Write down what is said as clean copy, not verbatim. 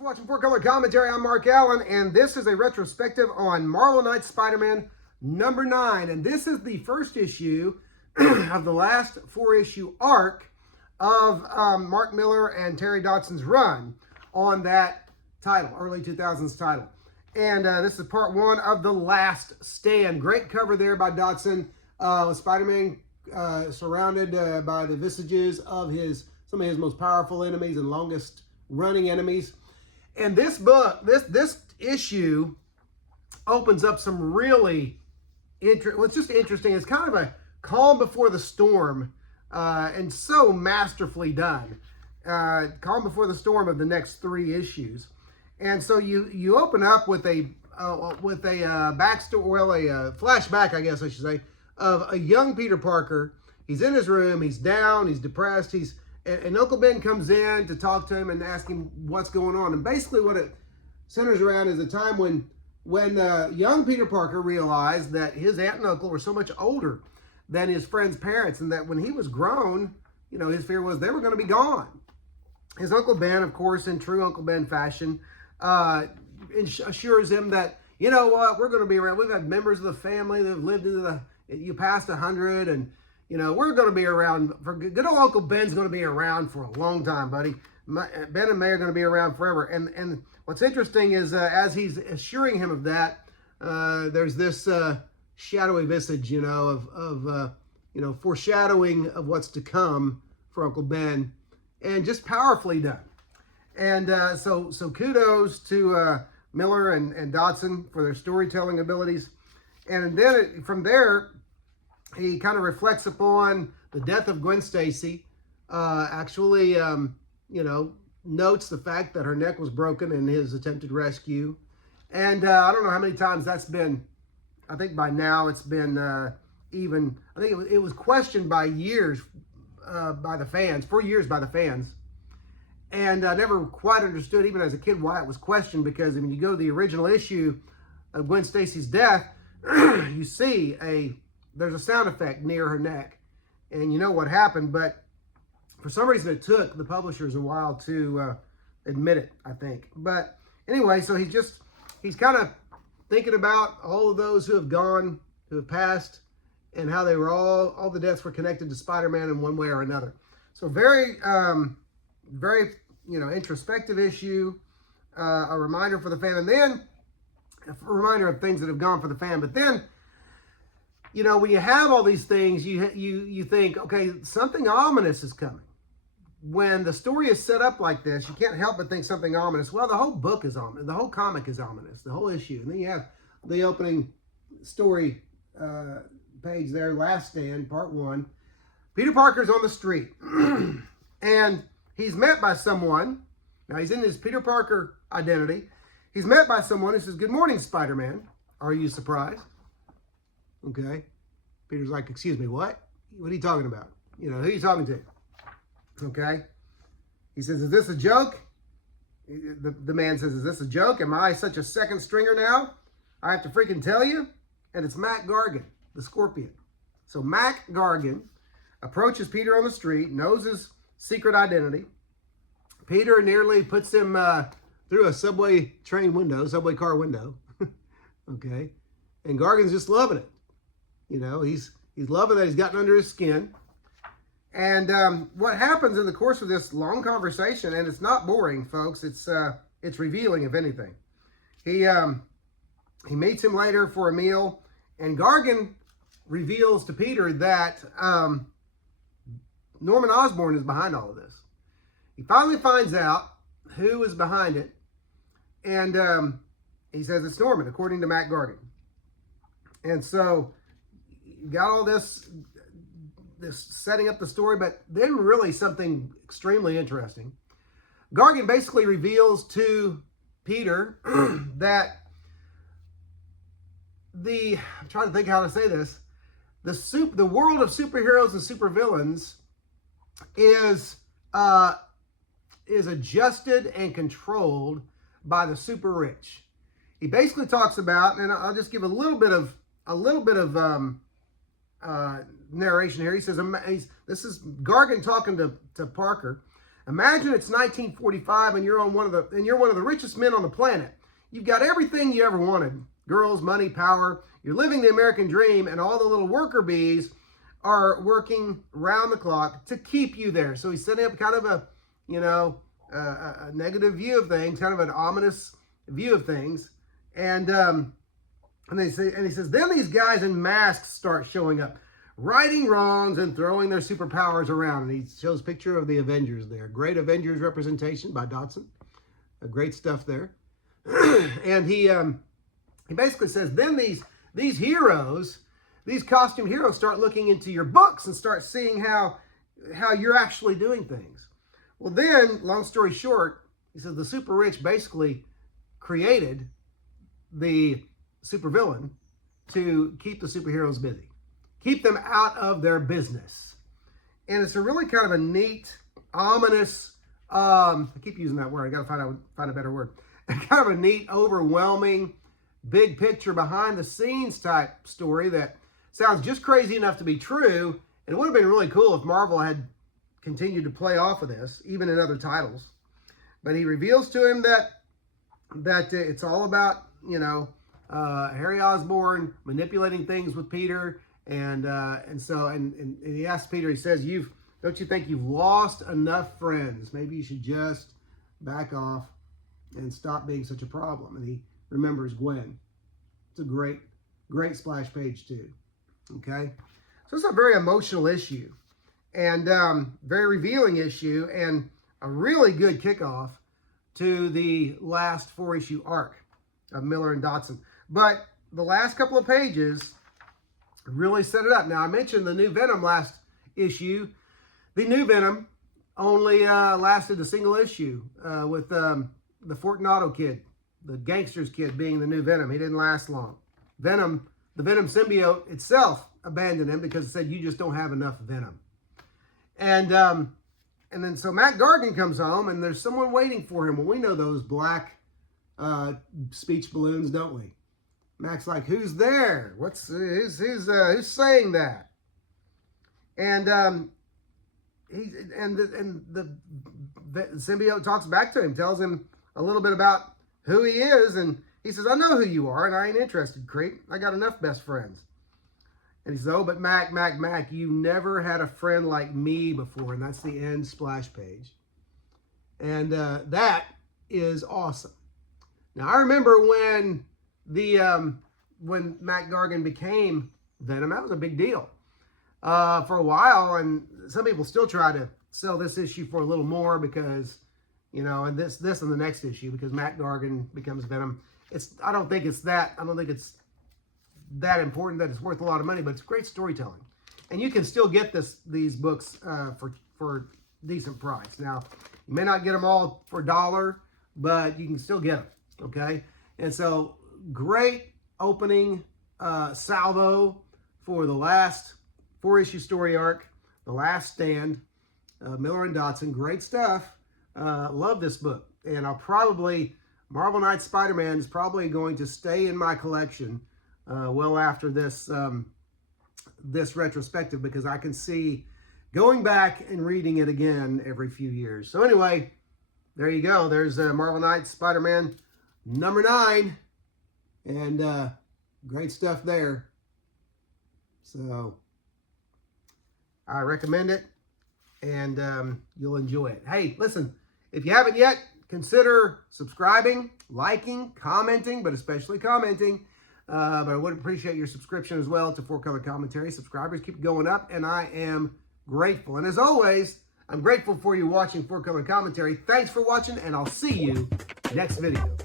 for watching 4-Color Commentary. I'm Mark Allen, and this is a retrospective on Marvel Knights Spider-Man number 9. And this is the first issue of the last 4-issue arc of Mark Millar and Terry Dotson's run on that title, early 2000s title. And this is part 1 of The Last Stand. Great cover there by Dotson, with Spider-Man surrounded by the visages of some of his most powerful enemies and longest running enemies. And this book, this issue opens up some really what's just interesting. It's kind of a calm before the storm, and so masterfully done. Calm before the storm of the next 3 issues. And so you open up with a backstory, well, a flashback, I guess I should say, of a young Peter Parker. He's in his room, he's down, he's depressed, and Uncle Ben comes in to talk to him and ask him what's going on. And basically what it centers around is a time when young Peter Parker realized that his aunt and uncle were so much older than his friend's parents, and that when he was grown, his fear was they were going to be gone. His Uncle Ben, of course, in true Uncle Ben fashion, assures him that, you know what, we're going to be around. We've had members of the family that have lived you past 100, and we're going to be around for good old Uncle Ben's going to be around for a long time, buddy. Ben and May are going to be around forever. And what's interesting is as he's assuring him of that, there's this shadowy visage, of foreshadowing of what's to come for Uncle Ben, and just powerfully done. And so kudos to Miller and Dotson for their storytelling abilities. And then from there, he kind of reflects upon the death of Gwen Stacy, actually, notes the fact that her neck was broken in his attempted rescue. And I don't know how many times that's been, I think by now it's been I think it was questioned by years by the fans, for years by the fans. And I never quite understood, even as a kid, why it was questioned, because when you go to the original issue of Gwen Stacy's death, you see there's a sound effect near her neck, and you know what happened, but for some reason it took the publishers a while to admit it, I think. But anyway, so he's kind of thinking about all of those who have gone, who have passed, and how they were all the deaths were connected to Spider-Man in one way or another. So very, very, introspective issue, a reminder for the fan, and then a reminder of things that have gone for the fan. But then, when you have all these things, you think, okay, something ominous is coming. When the story is set up like this, you can't help but think something ominous. Well, the whole book is ominous. The whole comic is ominous. The whole issue. And then you have the opening story page there, Last Stand, part 1. Peter Parker's on the street. And he's met by someone. Now, he's in his Peter Parker identity. He's met by someone who says, "Good morning, Spider-Man. Are you surprised?" Okay. Peter's like, "Excuse me, what? What are you talking about? Who are you talking to?" Okay. He says, "Is this a joke?" The man says, "Is this a joke? Am I such a second stringer now? I have to freaking tell you?" And it's Mac Gargan, the Scorpion. So Mac Gargan approaches Peter on the street, knows his secret identity. Peter nearly puts him through a subway car window. Okay. And Gargan's just loving it. He's loving that he's gotten under his skin. And what happens in the course of this long conversation, and it's not boring, folks, it's revealing, if anything. He meets him later for a meal, and Gargan reveals to Peter that Norman Osborn is behind all of this. He finally finds out who is behind it, and he says it's Norman, according to Mac Gargan. And so you got all this setting up the story, but then really something extremely interesting. Gargan basically reveals to Peter that I'm trying to think how to say this, the world of superheroes and supervillains is adjusted and controlled by the super rich. He basically talks about, and I'll just give a little bit of narration here. He says, this is Gargan talking to Parker. Imagine it's 1945 and you're one of the richest men on the planet. You've got everything you ever wanted. Girls, money, power. You're living the American dream, and all the little worker bees are working round the clock to keep you there. So he's setting up kind of a, a negative view of things, kind of an ominous view of things. And he says, then these guys in masks start showing up, righting wrongs and throwing their superpowers around. And he shows a picture of the Avengers there. Great Avengers representation by Dotson. Great stuff there. And he basically says, then these heroes, these costume heroes, start looking into your books and start seeing how you're actually doing things. Well, then, long story short, he says the super rich basically created the supervillain to keep the superheroes busy, keep them out of their business. And it's a really kind of a neat, ominous, I keep using that word, I gotta find a better word, kind of a neat, overwhelming, big picture behind the scenes type story that sounds just crazy enough to be true. And it would have been really cool if Marvel had continued to play off of this, even in other titles. But he reveals to him that it's all about, Harry Osborn manipulating things with Peter. And he asks Peter, he says, don't you think you've lost enough friends? Maybe you should just back off and stop being such a problem. And he remembers Gwen. It's a great splash page too. Okay, so it's a very emotional issue, and very revealing issue, and a really good kickoff to the last 4-issue arc of Miller and Dotson. But the last couple of pages really set it up. Now, I mentioned the new Venom last issue. The new Venom only lasted a single issue with the Fortunato kid, the gangster's kid, being the new Venom. He didn't last long. The Venom symbiote itself abandoned him because it said, you just don't have enough Venom. And then so Matt Gargan comes home, and there's someone waiting for him. Well, we know those black speech balloons, don't we? Mac's like, who's there? Who's saying that? And the symbiote talks back to him, tells him a little bit about who he is, and he says, I know who you are, and I ain't interested, creep. I got enough best friends. And he says, oh, but Mac, you never had a friend like me before. And that's the end splash page. And that is awesome. Now, I remember when when Mac Gargan became Venom, that was a big deal for a while. And some people still try to sell this issue for a little more because, and this and the next issue, because Mac Gargan becomes Venom. I don't think it's that that important that it's worth a lot of money, but it's great storytelling. And you can still get these books for decent price. Now, you may not get them all for $1, but you can still get them, okay? And so, great opening salvo for the last 4-issue story arc, The Last Stand, Miller and Dotson. Great stuff. Love this book. And Marvel Knights Spider-Man is probably going to stay in my collection well after this this retrospective, because I can see going back and reading it again every few years. So anyway, there you go. There's Marvel Knights Spider-Man #9, and great stuff there. So I recommend it, and you'll enjoy it. Hey, listen, if you haven't yet, consider subscribing, liking, commenting, but especially commenting. But I would appreciate your subscription as well to 4 Color Commentary. Subscribers keep going up, and I am grateful. And as always, I'm grateful for you watching 4 Color Commentary. Thanks for watching, and I'll see you next video.